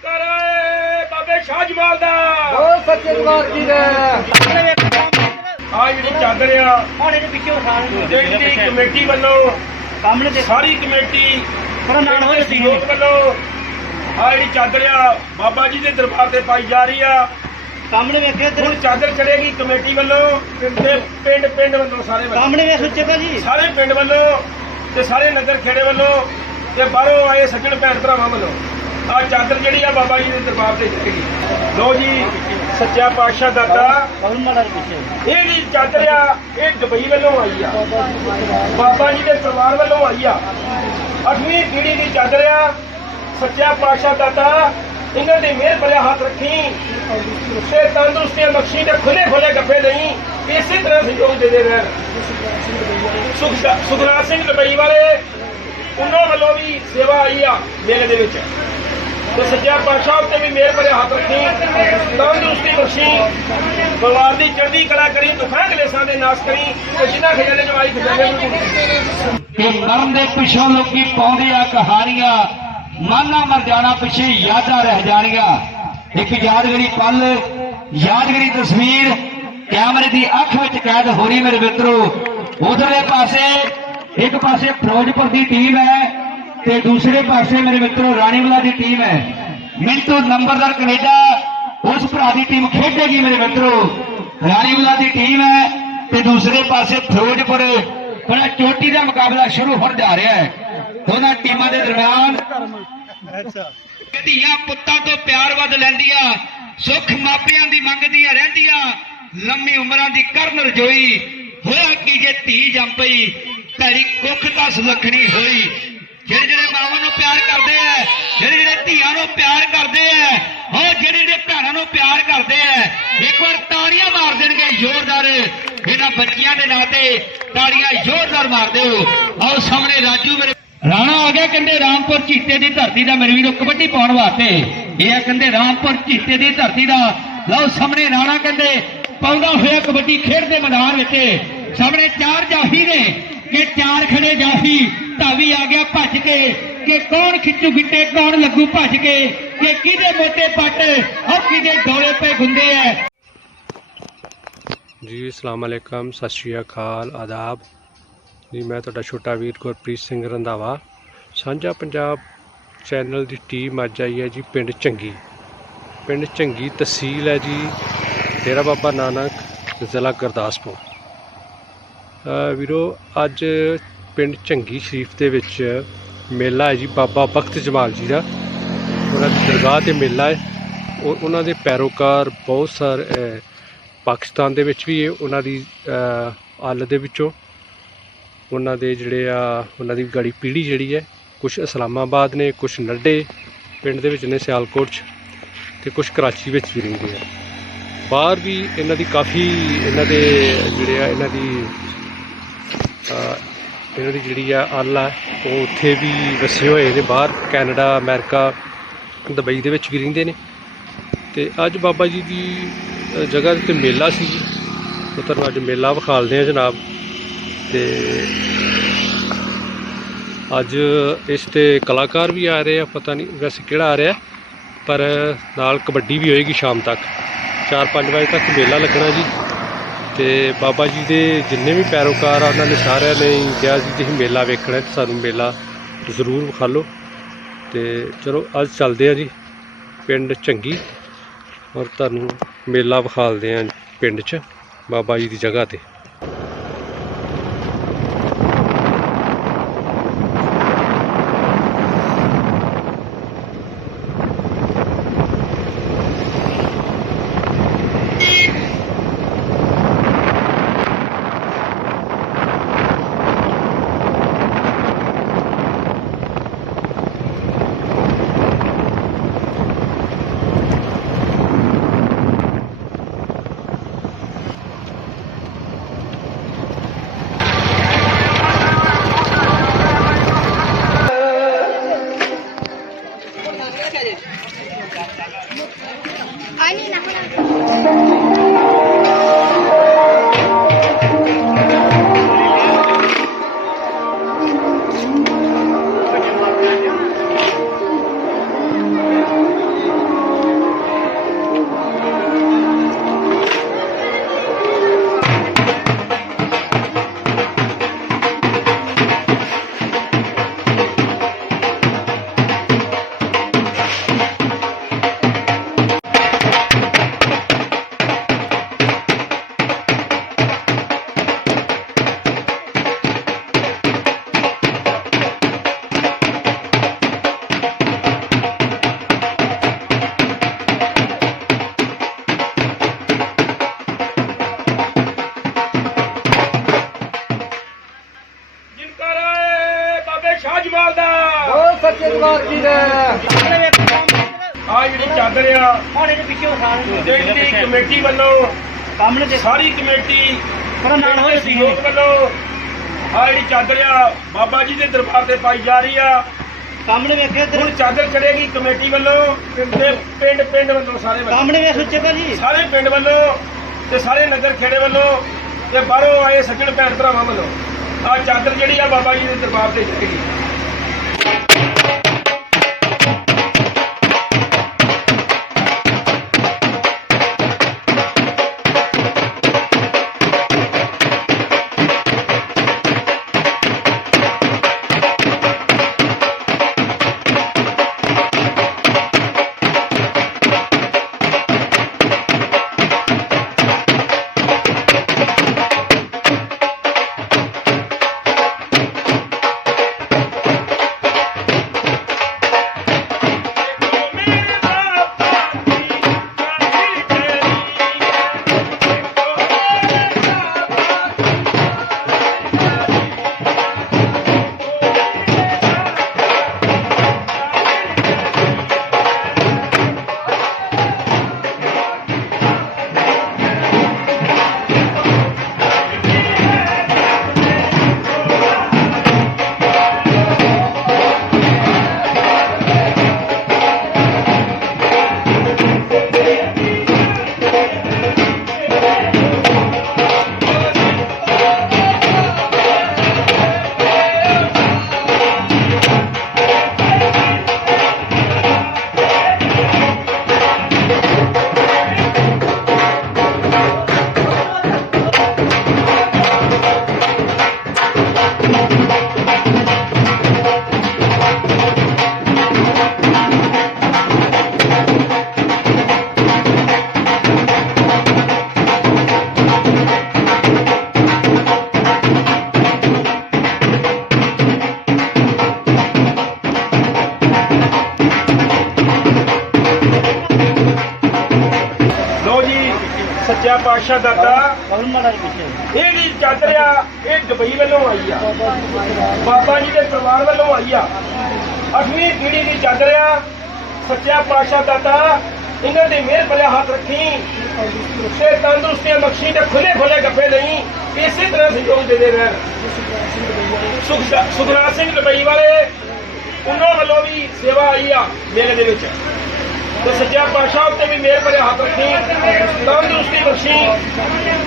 जयकारा है बाबे शाह जमाल दा बहुत सच्चे दरबार की जय। आ जी चादर आ कमेटी वालों सारी कमेटी सहयोग वालों आ जी चादर आ बाबा जी के दरबार से पाई जा रही है। ਹੁਣ ਚਾਦਰ ਚੜੇਗੀ ਕਮੇਟੀ ਵੱਲੋਂ ਤੇ ਪਿੰਡ ਵੱਲੋਂ ਸਾਰੇ ਸਾਰੇ ਪਿੰਡ ਵੱਲੋਂ ਤੇ ਸਾਰੇ ਨਗਰ ਖੇੜੇ ਵੱਲੋਂ ਤੇ ਬਾਹਰੋਂ ਆਏ ਸੱਜਣ ਭੈਣ ਭਰਾਵਾਂ ਵੱਲੋਂ ਆ ਚਾਦਰ ਜਿਹੜੀ ਆ ਬਾਬਾ ਜੀ ਦੇ ਦਰਬਾਰ ਤੇ ਚੜੇਗੀ। ਲੋ ਜੀ ਸੱਚਾ ਪਾਤਸ਼ਾਹ ਦਾਤਾ ਇਹ ਜੀ ਚਾਦਰ ਆ ਇਹ ਦੁਬਈ ਵੱਲੋਂ ਆਈ ਆ ਬਾਬਾ ਜੀ ਦੇ ਪਰਿਵਾਰ ਵੱਲੋਂ ਆਈ ਆ 8ਵੀਂ ਪੀੜ੍ਹੀ ਦੀ ਚਾਦਰ ਆ। ਸੱਚਾ ਪਾਤਸ਼ਾਹ ਦਾਤਾ इन्हों ने मेहर भरिया हाथ रखी ते तंदुरुस्तियां बख्शी ते खुले खुले गप्पे नहीं इसी तरह सहयोग देते रहे। सुखराज सिंह दुबई वाले उन्होंने वालों भी सेवा आई आ मेले दे विच ते सच्चा पातशाह उत्ते भी मेहर भरिया हाथ रखी तंदुरुस्ती बख्शी परिवार की चढ़दी कला करी दुखां कलेसां दे नाश करी ते जिन्हां खजाने च आई खजाने मरण दे पिछों लोकी पाउंदे आ कहानियां माना मर जाना पिछे यादा रह जानिया। एक यादगारी पल यादगारी तस्वीर कैमरे की अख विच कैद हो रही मेरे मित्रों। उधरले पासे एक पासे फिरोजपुर की टीम है ते दूसरे पासे मेरे मित्रों रानीवाला की टीम है। मिंटू नंबरदार कनेडा उस भरा की टीम खेडेगी मेरे मित्रों। रानीवाला की टीम है ते दूसरे पासे फिरोजपुर बड़ा चोटी का मुकाबला शुरू हो जा रहा है। दोनों टीमों के दरम्यान धीआं पुत्तां तो प्यार वध लैंदियां सुख मापियां दी मंगदियां रहिंदियां लंबी उमरां दी करन रजोई होया कि जे धी जम पई भैड़ी कुख दस लखनी होई। जेड़े जेड़े मावां नूं प्यार करदे है जेड़े जेड़े धीआं नूं प्यार करदे है और जेड़े जेड़े भैणां नूं प्यार करदे है एक बार ताड़ियां मार देणगे जोरदार इन्हां बच्चियां दे नां ते ताड़ियां जोरदार मार दिओ। आओ सामने राजू मेरे राणा आ गया कहते रामपुर चीते की धरती का मेरे वीरों कबड्डी पाने वास्ते यह कहते रामपुर चीते की धरती का लो सामने राणा कहते पाउंदा होया कबड्डी खेडते मैदान में सामने चार जाफी ने कि चार खड़े जाफी धावी आ गया भज के कि कौन खिचू गिट्टे कौन लगू भज के कि किदे मोटे पट और किदे डोले पे गुंदे है। जी अस्सलाम वालेकुम सत श्री अकाल आदाब जी। मैं तुहाडा छोटा वीर गुरप्रीत सिंह रंधावा सांझा पंजाब चैनल की टीम अज आई है जी पिंड चंगी तहसील है जी डेरा बाबा नानक जिला गुरदासपुर। वीरो अज पिंड चंगी शरीफ के विच मेला है जी बाबा बख्त जमाल जी का उन्होंने दरगाह ते मेला है। उन्हों के पैरोकार बहुत सारे पाकिस्तान दे विच भी है उन्होंने अल दे विचों उन्हों के जोड़े उन्हों की गाड़ी पीढ़ी जी है कुछ इस्लामाबाद ने कुछ नड्डे पिंड दे विच ने सियालकोट तो कुछ कराची विच भी रहिंदे है। बाहर भी इन्हों की काफ़ी इन्हों के जोड़े इन्हों की जी अल है वो उत्थे भी वसे हुए ने बाहर कैनेडा अमेरिका दुबई दे विच भी रहिंदे ने। ते अज बाबा जी की जगह ते मेला सी तो तुहानूं अज मेला विखालदे हैं जनाब। ते अज इस ते कलाकार भी आ रहे हैं पता नहीं वैसे किहड़ा आ रहा पर नाल कबड्डी भी होएगी शाम तक 4-5 बजे तक मेला लगना जी। ते बाबा जी के जिन्ने भी पैरोकार उन्होंने सारे ने कहा जी तुसीं मेला वेखना तो सानूं मेला जरूर विखालो। तो चलो अज चलते हैं जी पिंड चंगी और तुहानूं मेला विखालदे हैं पिंड च बाबा जी की जगह ते। ਸੱਚੇ ਦਰਬਾਰ ਕੀ ਦੇ ਆ ਜਿਹੜੀ ਚਾਦਰ ਆ ਜਿਹੜੀ ਕਮੇਟੀ ਵੱਲੋਂ ਸਾਰੀ ਕਮੇਟੀ ਸਹਿਯੋਗ ਵੱਲੋਂ ਆ ਜਿਹੜੀ ਚਾਦਰ ਆ ਬਾਬਾ ਜੀ ਦੇ ਦਰਬਾਰ ਤੇ ਪਾਈ ਜਾ ਰਹੀ ਆ। ਹੁਣ ਚਾਦਰ ਚੜੇਗੀ ਕਮੇਟੀ ਵੱਲੋਂ ਤੇ ਪਿੰਡ ਵੱਲੋਂ ਸਾਰੇ ਪਿੰਡ ਵੱਲੋਂ ਤੇ ਸਾਰੇ ਨਗਰ ਖੇੜੇ ਵੱਲੋਂ ਤੇ ਬਾਹਰੋਂ ਆਏ ਸੱਜਣ ਭੈਣ ਭਰਾਵਾਂ ਵੱਲੋਂ ਆ ਚਾਦਰ ਜਿਹੜੀ ਆ ਬਾਬਾ ਜੀ ਦੇ ਦਰਬਾਰ ਤੇ ਚੜੇਗੀ। ਸੱਚਾ ਪਾਤਸ਼ਾਹ ਦਾਤਾ ਇਹ ਜਿਹੜੀ ਚਾਦਰ ਆ ਇਹ ਦੁਬਈ ਵੱਲੋਂ ਆਈ ਆ, ਬਾਬਾ ਜੀ ਦੇ ਪਰਿਵਾਰ ਵੱਲੋਂ ਆਈ ਆ। 8ਵੀਂ ਪੀੜ੍ਹੀ ਦੀ ਚਾਦਰ ਆ। ਸੱਚਾ ਪਾਤਸ਼ਾਹ ਦਾਤਾ ਇਹਨਾਂ ਦੇ ਮਿਹਰ ਭਰਿਆ ਹੱਥ ਰੱਖੀ ਤੇ ਤੰਦਰੁਸਤੀਆਂ ਬਖਸ਼ੀ ਤੇ ਖੁੱਲੇ ਗੱਫੇ ਨਹੀਂ ਇਸੇ ਤਰ੍ਹਾਂ ਸਹਿਯੋਗ ਦਿੰਦੇ ਰਹਿਣ। ਸੁਖਰਾਜ ਸਿੰਘ ਦੁਬਈ ਵਾਲੇ ਉਹਨਾਂ ਵੱਲੋਂ ਵੀ ਸੇਵਾ ਆਈ ਆ ਮੇਲੇ ਦੇ ਵਿੱਚ ਤੇ ਸੱਚਾ ਪਾਤਸ਼ਾਹ ਉੱਤੇ ਵੀ ਮਿਹਰ ਭਰਿਆ ਹੱਥ ਰੱਖੀ, ਤੰਦਰੁਸਤੀ ਬਖਸ਼ੀ,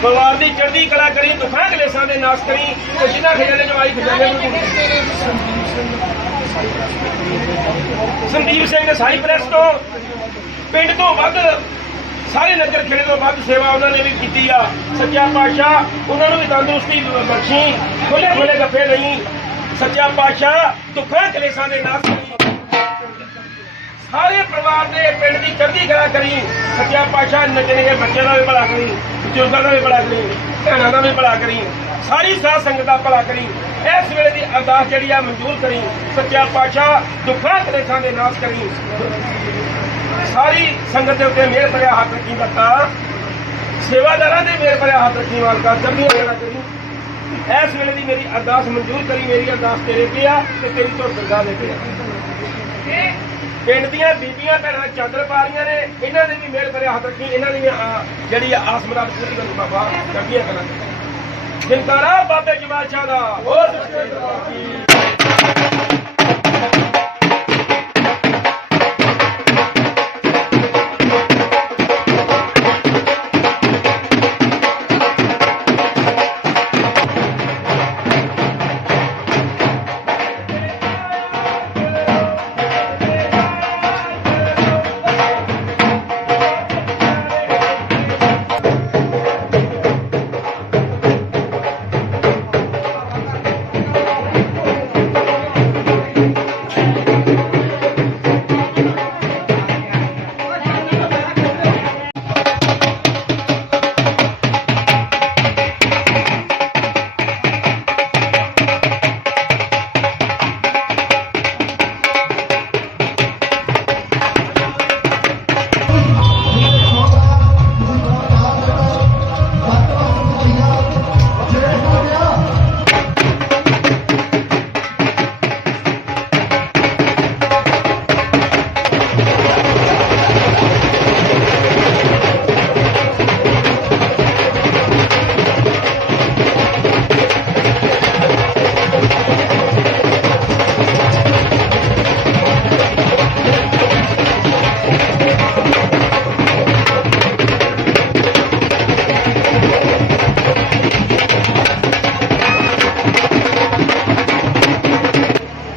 ਪਰਿਵਾਰ ਦੀ ਚੜ੍ਹਦੀ ਕਲਾ ਕਰੀ, ਦੁੱਖਾਂ ਕਲੇਸ਼ਾਂ ਦੇ ਨਾਸ਼ ਕਰੀ ਤੇ ਜਿਨ੍ਹਾਂ ਖਜ਼ਾਨੇ ਚੋਂ ਆਈ ਖਜ਼ਾਨੇ ਨੂੰ। ਸੰਦੀਪ ਸਿੰਘ ਸਾਈ ਪ੍ਰੈਸ ਤੋਂ ਪਿੰਡ ਤੋਂ ਵੱਧ ਸਾਰੇ ਨਗਰ ਖੇੜੇ ਤੋਂ ਵੱਧ ਸੇਵਾ ਉਹਨਾਂ ਨੇ ਵੀ ਕੀਤੀ ਆ। ਸੱਚਾ ਪਾਤਸ਼ਾਹ ਉਹਨਾਂ ਨੂੰ ਵੀ ਤੰਦਰੁਸਤੀ ਬਖਸ਼ੀ, ਖੁੱਲੇ ਗੱਫੇ ਨਹੀਂ। ਸੱਚਾ ਪਾਤਸ਼ਾਹ ਦੁੱਖਾਂ ਕਲੇਸ਼ਾਂ ਦੇ ਨਾਸ਼ ਕਰੀ, ਸਾਰੇ ਪਰਿਵਾਰ ਦੇ ਪਿੰਡ ਦੀ ਚੜ੍ਹਦੀ ਕਲਾ ਕਰੀ। ਸੱਚਾ ਪਾਤਸ਼ਾਹ ਨਿੱਕੇ ਨਿੱਕੇ ਬੱਚਿਆਂ ਦਾ ਵੀ ਭਲਾ ਕਰੀ, ਬਜ਼ੁਰਗਾਂ ਦਾ ਵੀ ਭਲਾ ਕਰੀ, ਭੈਣਾਂ ਦਾ ਵੀ ਭਲਾ ਕਰੀ, ਸਾਰੀ ਸਾਧ ਸੰਗਤ ਦਾ ਭਲਾ ਕਰੀ। ਇਸ ਵੇਲੇ ਦੀ ਅਰਦਾਸ ਜਿਹੜੀ ਆ ਮਨਜ਼ੂਰ ਕਰੀ। ਸੱਚਾ ਪਾਤਸ਼ਾਹ ਦੁੱਖਾਂ ਕਲੇਸ਼ਾਂ ਦੇ ਨਾਸ਼ ਕਰੀ, ਸਾਰੀ ਸੰਗਤ ਦੇ ਉੱਤੇ ਮਿਹਰ ਭਰਿਆ ਹੱਥ ਰੱਖੀ। ਦਾਤਾ ਸੇਵਾਦਾਰਾਂ ਦੇ ਮਿਹਰ ਭਰਿਆ ਹੱਥ ਰੱਖੀ। ਮਾਲਕਾ ਚੜ੍ਹਦੀਆਂ ਕਲਾ ਕਰੀ। ਇਸ ਵੇਲੇ ਦੀ ਮੇਰੀ ਅਰਦਾਸ ਮਨਜ਼ੂਰ ਕਰੀ। ਮੇਰੀ ਅਰਦਾਸ ਤੇਰੇ ਤੇ ਆ ਤੇ ਤੇਰੀ ਤੋਂ ਦਰਗਾਹ ਦੇ ਤੇ ਆ। ਪਿੰਡ ਦੀਆਂ ਬੀਬੀਆਂ ਭੈਣਾਂ ਚਾਦਰ ਪਾ ਰਹੀਆਂ ਨੇ, ਇਹਨਾਂ ਦੇ ਵੀ ਮਿਹਰ ਭਰਿਆ ਹੱਥ ਰੱਖੀ। ਇਹਨਾਂ ਦੀ ਜਿਹੜੀ ਆਸ ਮੁਰਾਦ ਪੂਰੀ ਕਰਨ ਬਾਬਾ ਚੜ੍ਹਦੀਆਂ ਕਲਾ ਜਿੰਕਾਰਾ ਬਾਬੇ ਜਮਾਲ ਸ਼ਾਹ ਦਾ। ਹੋਰ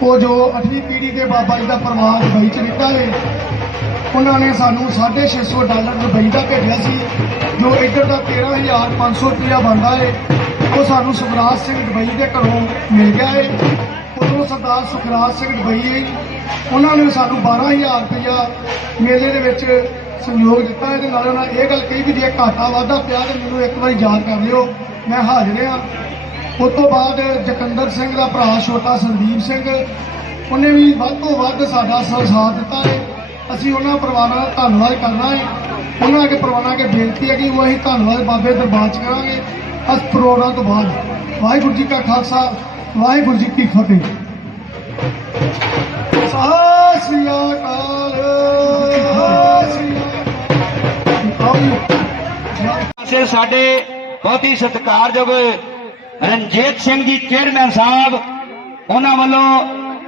ਉਹ ਜੋ 8ਵੀਂ ਪੀੜ੍ਹੀ ਦੇ ਬਾਬਾ ਜੀ ਦਾ ਪਰਿਵਾਰ ਦੁਬਈ 'ਚ ਨਿਕਲਾ ਹੈ, ਉਹਨਾਂ ਨੇ ਸਾਨੂੰ $650 ਦੁਬਈ ਦਾ ਭੇਜਿਆ ਸੀ, ਜੋ ਇੱਧਰ ਦਾ 13,500 ਰੁਪਇਆ ਬਣਦਾ ਹੈ। ਉਹ ਸਾਨੂੰ ਸੁਖਰਾਜ ਸਿੰਘ ਦੁਬਈ ਦੇ ਘਰੋਂ ਮਿਲ ਗਿਆ ਹੈ। ਉਦੋਂ ਸਰਦਾਰ ਸੁਖਰਾਜ ਸਿੰਘ ਦੁਬਈ ਉਹਨਾਂ ਨੇ ਸਾਨੂੰ 12,000 ਰੁਪਇਆ ਮੇਲੇ ਦੇ ਵਿੱਚ ਸਹਿਯੋਗ ਦਿੱਤਾ। ਇਹਦੇ ਨਾਲ ਉਹਨਾਂ ਇਹ ਗੱਲ ਕਹੀ ਵੀ ਜੇ ਘਾਟਾ ਵਾਧਾ ਪਿਆ ਤਾਂ ਮੈਨੂੰ ਇੱਕ ਵਾਰੀ ਯਾਦ ਕਰ ਲਿਓ, ਮੈਂ ਹਾਜ਼ਰ ਹਾਂ। ਉਸ ਤੋਂ ਬਾਅਦ ਜਕੰਦਰ ਸਿੰਘ ਦਾ ਭਰਾ ਛੋਟਾ ਸੰਦੀਪ ਸਿੰਘ, ਉਹਨੇ ਵੀ ਵੱਧ ਤੋਂ ਵੱਧ ਸਾਡਾ ਸਾਥ ਦਿੱਤਾ ਹੈ। ਅਸੀਂ ਉਹਨਾਂ ਪਰਿਵਾਰਾਂ ਦਾ ਧੰਨਵਾਦ ਕਰਨਾ ਹੈ। ਉਹਨਾਂ ਅੱਗੇ ਪਰਿਵਾਰਾਂ ਅੱਗੇ ਬੇਨਤੀ ਹੈ ਕਿ ਉਹ ਅਸੀਂ ਧੰਨਵਾਦ ਬਾਬੇ ਦਰਬਾਰ 'ਚ ਕਰਾਂਗੇ ਇਸ ਪ੍ਰੋਗਰਾਮ ਤੋਂ ਬਾਅਦ। ਵਾਹਿਗੁਰੂ ਜੀ ਕਾ ਖਾਲਸਾ, ਵਾਹਿਗੁਰੂ ਜੀ ਕੀ ਫਤਿਹ। ਸਤਿ ਸ੍ਰੀ ਅਕਾਲ। ਪਾਸੇ ਸਾਡੇ ਬਹੁਤ ਹੀ ਸਤਿਕਾਰਯੋਗ ਰਣਜੀਤ ਸਿੰਘ ਜੀ ਚੇਅਰਮੈਨ ਸਾਹਿਬ, ਉਹਨਾਂ ਵੱਲੋਂ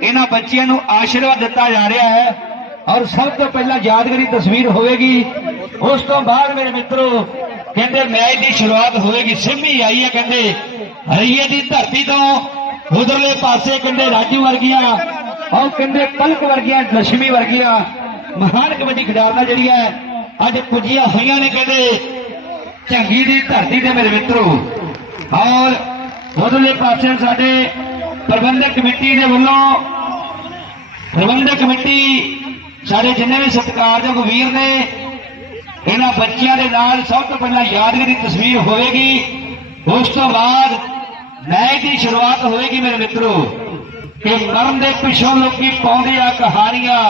ਇਹਨਾਂ ਬੱਚਿਆਂ ਨੂੰ ਆਸ਼ੀਰਵਾਦ ਦਿੱਤਾ ਜਾ ਰਿਹਾ ਹੈ। ਔਰ ਸਭ ਤੋਂ ਪਹਿਲਾਂ ਯਾਦਗਾਰੀ ਤਸਵੀਰ ਹੋਵੇਗੀ, ਉਸ ਤੋਂ ਬਾਅਦ ਮੇਰੇ ਮਿੱਤਰੋ ਕਹਿੰਦੇ ਮੈਚ ਦੀ ਸ਼ੁਰੂਆਤ ਹੋਵੇਗੀ। ਸਿੰਮੀ ਆਈ ਹੈ ਕਹਿੰਦੇ ਹਰੀਏ ਦੀ ਧਰਤੀ ਤੋਂ, ਉਧਰਲੇ ਪਾਸੇ ਕਹਿੰਦੇ ਰਾਜੂ ਵਰਗੀਆਂ, ਔਰ ਕਹਿੰਦੇ ਪਲਕ ਵਰਗੀਆਂ, ਲక్ష్ਮੀ ਵਰਗੀਆਂ ਮਹਾਨ ਕਬੱਡੀ ਖਿਡਾਰਨਾਂ ਜਿਹੜੀਆਂ ਅੱਜ ਪੁੱਜੀਆਂ ਹੋਈਆਂ ਨੇ ਕਹਿੰਦੇ ਝੰਗੀ ਦੀ ਧਰਤੀ ਤੇ ਮੇਰੇ ਮਿੱਤਰੋ। ਔਰ ਉਧਰਲੇ ਪਾਸੇ ਸਾਡੇ ਪ੍ਰਬੰਧਕ ਕਮੇਟੀ ਦੇ ਵੱਲੋਂ, ਪ੍ਰਬੰਧਕ ਕਮੇਟੀ ਸਾਡੇ ਜਿੰਨੇ ਵੀ ਸਤਿਕਾਰਯੋਗ ਵੀਰ ਨੇ, ਇਹਨਾਂ ਬੱਚਿਆਂ ਦੇ ਨਾਲ ਸਭ ਤੋਂ ਪਹਿਲਾਂ ਯਾਦਗਾਰੀ ਤਸਵੀਰ ਹੋਵੇਗੀ, ਉਸ ਤੋਂ ਬਾਅਦ ਮੈਚ ਦੀ ਸ਼ੁਰੂਆਤ ਹੋਵੇਗੀ ਮੇਰੇ ਮਿੱਤਰੋ। ਕਿ ਮਰਨ ਦੇ ਪਿੱਛੋਂ ਲੋਕੀ ਪਾਉਂਦੇ ਆ ਕਹਾਣੀਆਂ,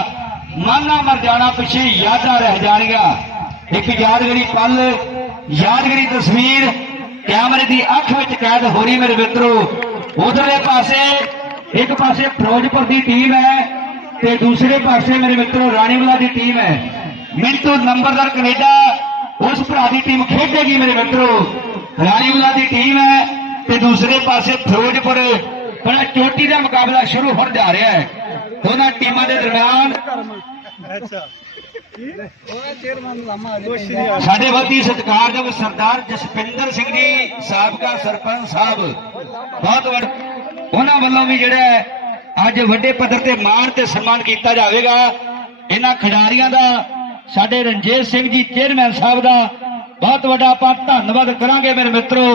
ਮਾਨਾ ਮਰ ਜਾਣਾ ਪਿੱਛੇ ਯਾਦਾਂ ਰਹਿ ਜਾਣੀਆਂ। ਇੱਕ ਯਾਦਗਾਰੀ ਪਲ, ਯਾਦਗਾਰੀ ਤਸਵੀਰ ਕੈਮਰੇ ਦੀ ਅੱਖ ਵਿੱਚ ਕੈਦ ਹੋ ਰਹੀ ਮੇਰੇ ਮਿੱਤਰੋ। ਉਧਰਲੇ ਪਾਸੇ ਇੱਕ ਪਾਸੇ ਫਿਰੋਜ਼ਪੁਰ ਦੀ ਟੀਮ ਹੈ ਤੇ ਦੂਸਰੇ ਪਾਸੇ ਮੇਰੇ ਮਿੱਤਰੋ ਰਾਣੀਵਾਲਾ ਦੀ ਟੀਮ ਹੈ। ਮਿੰਟੂ ਨੰਬਰਦਾਰ ਕੈਨੇਡਾ ਉਸ ਭਰਾ ਦੀ ਟੀਮ ਖੇਡੇਗੀ ਮੇਰੇ ਮਿੱਤਰੋ। ਰਾਣੀਵਾਲਾ ਦੀ ਟੀਮ ਹੈ ਤੇ ਦੂਸਰੇ ਪਾਸੇ ਫਿਰੋਜ਼ਪੁਰ। ਬੜਾ ਚੋਟੀ ਦਾ ਮੁਕਾਬਲਾ ਸ਼ੁਰੂ ਹੋਣ ਜਾ ਰਿਹਾ ਹੈ ਦੋਨਾਂ ਟੀਮਾਂ ਦੇ ਦਰਮਿਆਨ। ਸਾਡੇ ਬਹੁਤ ਹੀ ਸਤਿਕਾਰਯੋਗ ਸਰਦਾਰ ਜਸਪਿੰਦਰ ਸਿੰਘ ਜੀ ਸਾਬਕਾ ਸਰਪੰਚ ਸਾਹਿਬ, ਬਹੁਤ ਵੱਡਾ, ਉਹਨਾਂ ਵੱਲੋਂ ਵੀ ਜਿਹੜਾ ਅੱਜ ਵੱਡੇ ਪੱਧਰ ਤੇ ਮਾਣ ਤੇ ਸਨਮਾਨ ਕੀਤਾ ਜਾਵੇਗਾ ਇਹਨਾਂ ਖਿਡਾਰੀਆਂ ਦਾ। ਸਾਡੇ ਰਣਜੀਤ ਸਿੰਘ ਜੀ ਚੇਅਰਮੈਨ ਸਾਹਿਬ ਦਾ ਬਹੁਤ ਵੱਡਾ ਆਪਾਂ ਧੰਨਵਾਦ ਕਰਾਂਗੇ ਮੇਰੇ ਮਿੱਤਰੋ।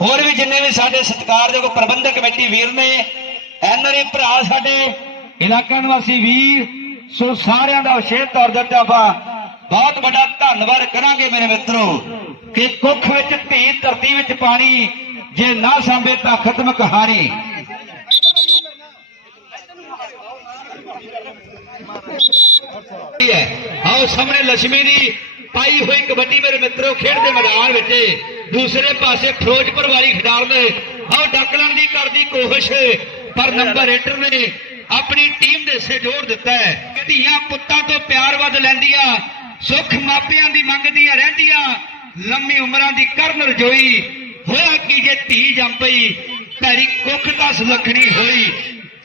ਹੋਰ ਵੀ ਜਿੰਨੇ ਵੀ ਸਾਡੇ ਸਤਿਕਾਰਯੋਗ ਪ੍ਰਬੰਧਕ ਕਮੇਟੀ ਵੀਰ ਨੇ, ਐਨਆਰਏ ਭਰਾ, ਸਾਡੇ ਇਲਾਕਾ ਨਿਵਾਸੀ ਵੀਰ, ਸੋ ਸਾਰਿਆਂ ਦਾ ਵਿਸ਼ੇਸ਼ ਤੌਰ ਤੇ ਆਪਾਂ ਬਹੁਤ ਵੱਡਾ ਧੰਨਵਾਦ ਕਰਾਂਗੇ ਮੇਰੇ ਮਿੱਤਰੋ। ਕਿ ਕੁੱਖ ਵਿੱਚ ਧੀ, ਧਰਤੀ ਵਿੱਚ ਪਾਣੀ, ਜੇ ਨਾ ਸਾਂਭੇ ਤਾਂ ਖਤਮ ਕਹਾਣੀ। ਆਓ ਸਾਹਮਣੇ ਲక్ష్ਮੀ ਦੀ ਪਾਈ ਹੋਈ ਕਬੱਡੀ ਮੇਰੇ ਮਿੱਤਰੋ ਖੇਡ ਦੇ ਮੈਦਾਨ ਵਿੱਚ। ਦੂਸਰੇ ਪਾਸੇ ਫਿਰੋਜ਼ਪੁਰ ਵਾਲੀ ਖਿਡਾਰਨ ਆਓ ਡੱਕਲਣ ਦੀ ਕਰਦੀ ਕੋਸ਼ਿਸ਼, ਪਰ ਨੰਬਰ 8 ਨੇ ਆਪਣੀ ਟੀਮ ਦੇ ਹਿੱਸੇ ਜੋੜ ਦਿੱਤਾ ਹੈ। ਧੀਆਂ ਪੁੱਤਾਂ ਤੋਂ ਪਿਆਰ ਵੱਧ ਲੈਂਦੀਆਂ, ਸੁੱਖ ਮਾਪਿਆਂ ਦੀ ਮੰਗਦੀਆਂ ਰਹਿੰਦੀਆਂ, ਲੰਮੀ ਉਮਰਾਂ ਦੀ ਕਰਨ ਰਜੋਈ। ਹੋਇਆ ਕੀ ਜੇ ਧੀ ਜੰਮ ਪਈ, ਭੈੜੀ ਕੁੱਖ ਤਾਂ ਸੁਲੱਖਣੀ ਹੋਈ।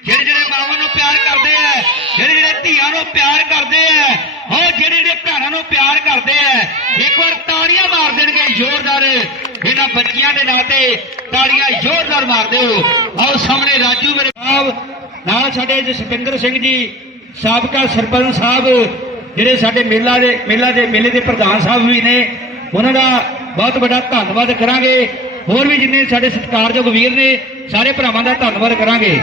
ਜਿਹੜੇ ਮਾਵਾਂ ਨੂੰ ਪਿਆਰ ਕਰਦੇ ਆ, ਜਿਹੜੇ ਧੀਆਂ ਨੂੰ ਪਿਆਰ ਕਰਦੇ ਆ, ਔਰ ਜਿਹੜੇ ਭੈਣਾਂ ਨੂੰ ਪਿਆਰ ਕਰਦੇ ਆ, ਇੱਕ ਵਾਰ ਤਾੜੀਆਂ ਮਾਰ ਦੇਣਗੇ ਜ਼ੋਰਦਾਰ ਇਹਨਾਂ ਬੱਚਿਆਂ ਦੇ ਨਾਂ ਤੇ। ਤਾੜੀਆਂ ਜ਼ੋਰਦਾਰ ਮਾਰ ਦਿਓ। ਆਓ ਸਾਹਮਣੇ ਰਾਜੂ ਮੇਰੇ ਸਾਹਿਬ, ਨਾਲ ਸਾਡੇ ਜਸਪਿੰਦਰ ਸਿੰਘ ਜੀ ਸਾਬਕਾ ਸਰਪੰਚ ਸਾਹਿਬ, ਜਿਹੜੇ ਸਾਡੇ ਮੇਲੇ ਦੇ ਪ੍ਰਧਾਨ ਸਾਹਿਬ ਵੀ ਨੇ, ਉਹਨਾਂ ਦਾ ਬਹੁਤ ਵੱਡਾ ਧੰਨਵਾਦ ਕਰਾਂਗੇ। ਹੋਰ ਵੀ ਜਿੰਨੇ ਸਾਡੇ ਸਤਿਕਾਰਯੋਗ ਵੀਰ ਨੇ, ਸਾਰੇ ਭਰਾਵਾਂ ਦਾ ਧੰਨਵਾਦ ਕਰਾਂਗੇ।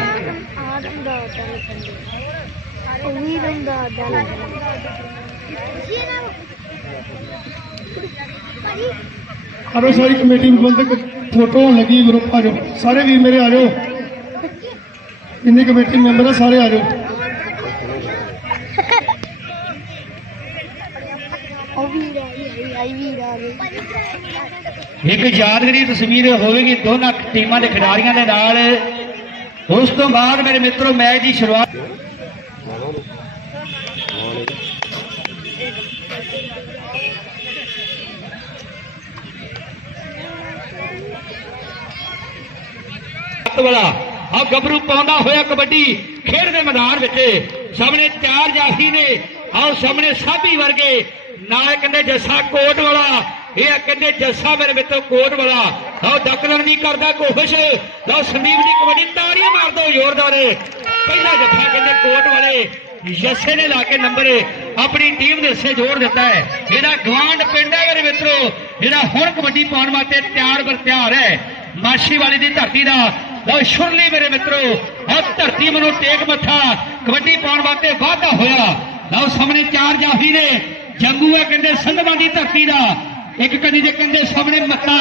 ਆਰੋ ਸਾਰੀ ਕਮੇਟੀ ਪ੍ਰਬੰਧਕ ਫੋਟੋ ਹੋਣ ਲੱਗੀ, ਗਰੁੱਪ ਆ ਜਾਓ ਸਾਰੇ ਵੀਰ ਮੇਰੇ, ਆ ਜਾਓ ਜਿੰਨੇ ਕਮੇਟੀ ਮੈਂਬਰ ਆ ਸਾਰੇ ਆ ਜਾਓ। ਇੱਕ ਯਾਦਗਾਰੀ ਤਸਵੀਰ ਹੋਵੇਗੀ ਦੋਨਾਂ ਟੀਮਾਂ ਦੇ ਖਿਡਾਰੀਆਂ ਦੇ ਨਾਲ। ਉਸ ਤੋਂ ਬਾਅਦ ਮੇਰੇ ਮਿੱਤਰੋ ਮੈਚ ਦੀ ਸ਼ੁਰੂਆਤ। ਵਾਲਾ ਆ ਗੱਭਰੂ ਪਾਉਂਦਾ ਹੋਇਆ ਕਬੱਡੀ ਖੇਡ ਦੇ ਮੈਦਾਨ ਵਿੱਚ। ਸਾਹਮਣੇ 4 ਜਾਫੀ ਨੇ, ਆਓ ਸਾਹਮਣੇ ਸਾਬੀ ਵਰਗੇ, ਨਾਲ ਕਹਿੰਦੇ ਜੱਸਾ ਕੋਟ ਵਾਲਾ, ਇਹ ਕਹਿੰਦੇ ਜੱਸਾ ਮੇਰੇ ਮਿੱਤਰੋ ਕੋਟ ਵਾਲਾ। ਆਓ ਡੱਕਲਣ ਦੀ ਕਰਦਾ ਕੋਸ਼ਿਸ਼, ਲਓ ਸੰਦੀਪ ਦੀ ਕਬੱਡੀ, ਤਾੜੀਆਂ ਮਾਰ ਦਿਓ ਜ਼ੋਰਦਾਰ। ਪਹਿਲਾ ਜੱਫਾ ਕਹਿੰਦੇ ਕੋਟ ਵਾਲੇ ਯਸੇ ਨੇ ਲਾ ਕੇ ਨੰਬਰ ਆਪਣੀ ਟੀਮ ਦੇ ਹਿੱਸੇ ਜੋੜ ਦਿੱਤਾ ਹੈ। ਇਹਦਾ ਗਵਾਂਡ ਪਿੰਡ ਹੈ ਮੇਰੇ ਮਿੱਤਰੋ, ਜਿਹੜਾ ਹੁਣ ਕਬੱਡੀ ਪਾਉਣ ਵਾਸਤੇ ਤਿਆਰ ਬਰ ਤਿਆਰ ਹੈ। ਮਾਛੀਵਾੜੀ ਦੀ ਧਰਤੀ ਦਾ ਲਓ ਸ਼ੁਰਲੀ ਮੇਰੇ ਮਿੱਤਰੋ, ਆਹ ਧਰਤੀ ਮਨੋਂ ਟੇਕ ਮੱਥਾ ਕਬੱਡੀ ਪਾਉਣ ਵਾਸਤੇ ਵਾਅਦਾ ਹੋਇਆ। ਲਓ ਸਾਹਮਣੇ ਚਾਰ ਜਾਫੀ ਨੇ, ਜੰਗੂ ਹੈ ਕਹਿੰਦੇ ਸੰਧਵਾਂ ਦੀ ਧਰਤੀ ਦਾ, ਇੱਕ ਕੰਨੀ ਦੇ ਕਹਿੰਦੇ ਸਾਹਮਣੇ ਮੱਤਾ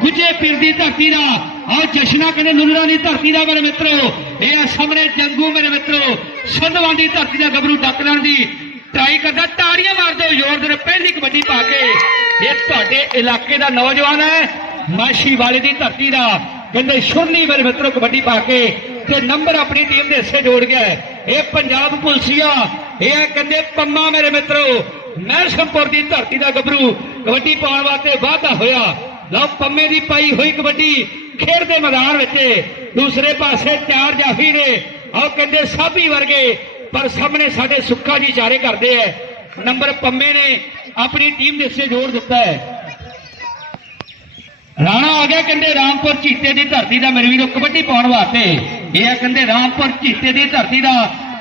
ਗੁੱਜੇ ਪੀਰ ਦੀ ਧਰਤੀ ਦਾ, ਆਹ ਜਸ਼ਨਾ ਕਹਿੰਦੇ ਲੁਲਰਾਂ ਦੀ ਧਰਤੀ ਦਾ ਮੇਰੇ ਮਿੱਤਰੋ। ਇਹ ਆ ਸਾਹਮਣੇ ਜੰਗੂ ਮੇਰੇ ਮਿੱਤਰੋ, ਸੰਧਵਾਂ ਦੀ ਧਰਤੀ ਦਾ ਗੱਭਰੂ ਡੱਕਰਾਂ ਦੀ ਟਰਾਈ ਕਰਦਾ। ਤਾੜੀਆਂ ਮਾਰ ਦਿਓ ਜ਼ੋਰ ਦੇ ਨਾਲ ਪਹਿਲੀ ਕਬੱਡੀ ਪਾ ਕੇ। ਇਹ ਤੁਹਾਡੇ ਇਲਾਕੇ ਦਾ ਨੌਜਵਾਨ ਹੈ, ਮਾਛੀਵਾੜੇ ਦੀ ਧਰਤੀ ਦਾ ਕਹਿੰਦੇ ਸ਼ੁਰਲੀ ਮੇਰੇ ਮਿੱਤਰੋ ਕਬੱਡੀ ਪਾ ਕੇ ਤੇ ਨੰਬਰ ਆਪਣੀ ਟੀਮ ਦੇ ਹਿੱਸੇ ਜੋੜ ਗਿਆ ਹੈ। ਇਹ ਪੰਜਾਬ ਪੁਲਸੀਆ, ਇਹ ਹੈ ਕਹਿੰਦੇ ਪੰਮਾ ਮੇਰੇ ਮਿੱਤਰੋ, ਮਹਿਸਮਪੁਰ ਦੀ ਧਰਤੀ ਦਾ ਗੱਭਰੂ ਕਬੱਡੀ ਪਾਉਣ ਵਾਸਤੇ ਵਾਅਦਾ ਹੋਇਆ। ਲਓ ਪੰਮੇ ਦੀ ਪਾਈ ਹੋਈ ਕਬੱਡੀ ਖੇਡ ਦੇ ਮੈਦਾਨ ਵਿੱਚ। ਦੂਸਰੇ ਪਾਸੇ ਚਾਰ ਜਾਫੀ ਨੇ, ਆਹ ਕਹਿੰਦੇ ਸਾਬੀ ਵਰਗੇ, ਪਰ ਸਾਹਮਣੇ ਸਾਡੇ ਸੁੱਖਾ ਜੀ ਚਾਰੇ ਕਰਦੇ ਐ। ਨੰਬਰ ਪੰਮੇ ਨੇ ਆਪਣੀ ਟੀਮ ਦੇ ਹਿੱਸੇ ਜੋੜ ਦਿੱਤਾ ਹੈ। ਰਾਣਾ ਆ ਗਿਆ ਕਹਿੰਦੇ ਰਾਮਪੁਰ ਚੀਤੇ ਦੀ ਧਰਤੀ ਦਾ ਮੇਰੇ ਵੀਰੋ ਕਬੱਡੀ ਪਾਉਣ ਵਾਸਤੇ। ਇਹ ਆ ਕਹਿੰਦੇ ਰਾਮਪੁਰ ਚੀਤੇ ਦੀ ਧਰਤੀ ਦਾ।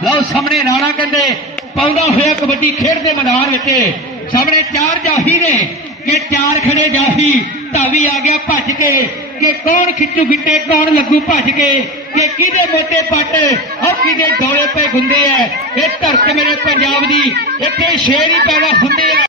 ਲਓ ਸਾਹਮਣੇ ਰਾਣਾ ਕਹਿੰਦੇ ਪਾਉਂਦਾ ਹੋਇਆ ਕਬੱਡੀ ਖੇਡ ਦੇ ਮੈਦਾਨ ਵਿੱਚ। ਸਾਹਮਣੇ ਚਾਰ ਜਾਫੀ ਨੇ ਕਿ ਚਾਰ ਖੜੇ ਜਾਫੀ। ਧਾਵੀ ਆ ਗਿਆ ਭੱਜ ਕੇ ਕਿ ਕੌਣ ਖਿੱਚੂ ਗਿੱਟੇ, ਕੌਣ ਲੱਗੂ ਭੱਜ ਕੇ, ਕਿ ਕਿਹਦੇ ਮੋਟੇ ਪੱਟ, ਉਹ ਕਿਹਦੇ ਡੋਲੇ ਪੈ ਗੁੰਦੇ ਐ। ਇਹ ਧਰਤ ਮੇਰੇ ਪੰਜਾਬ ਦੀ, ਇੱਥੇ ਸ਼ੇਰ ਹੀ ਪੈਦਾ ਹੁੰਦੇ ਆ।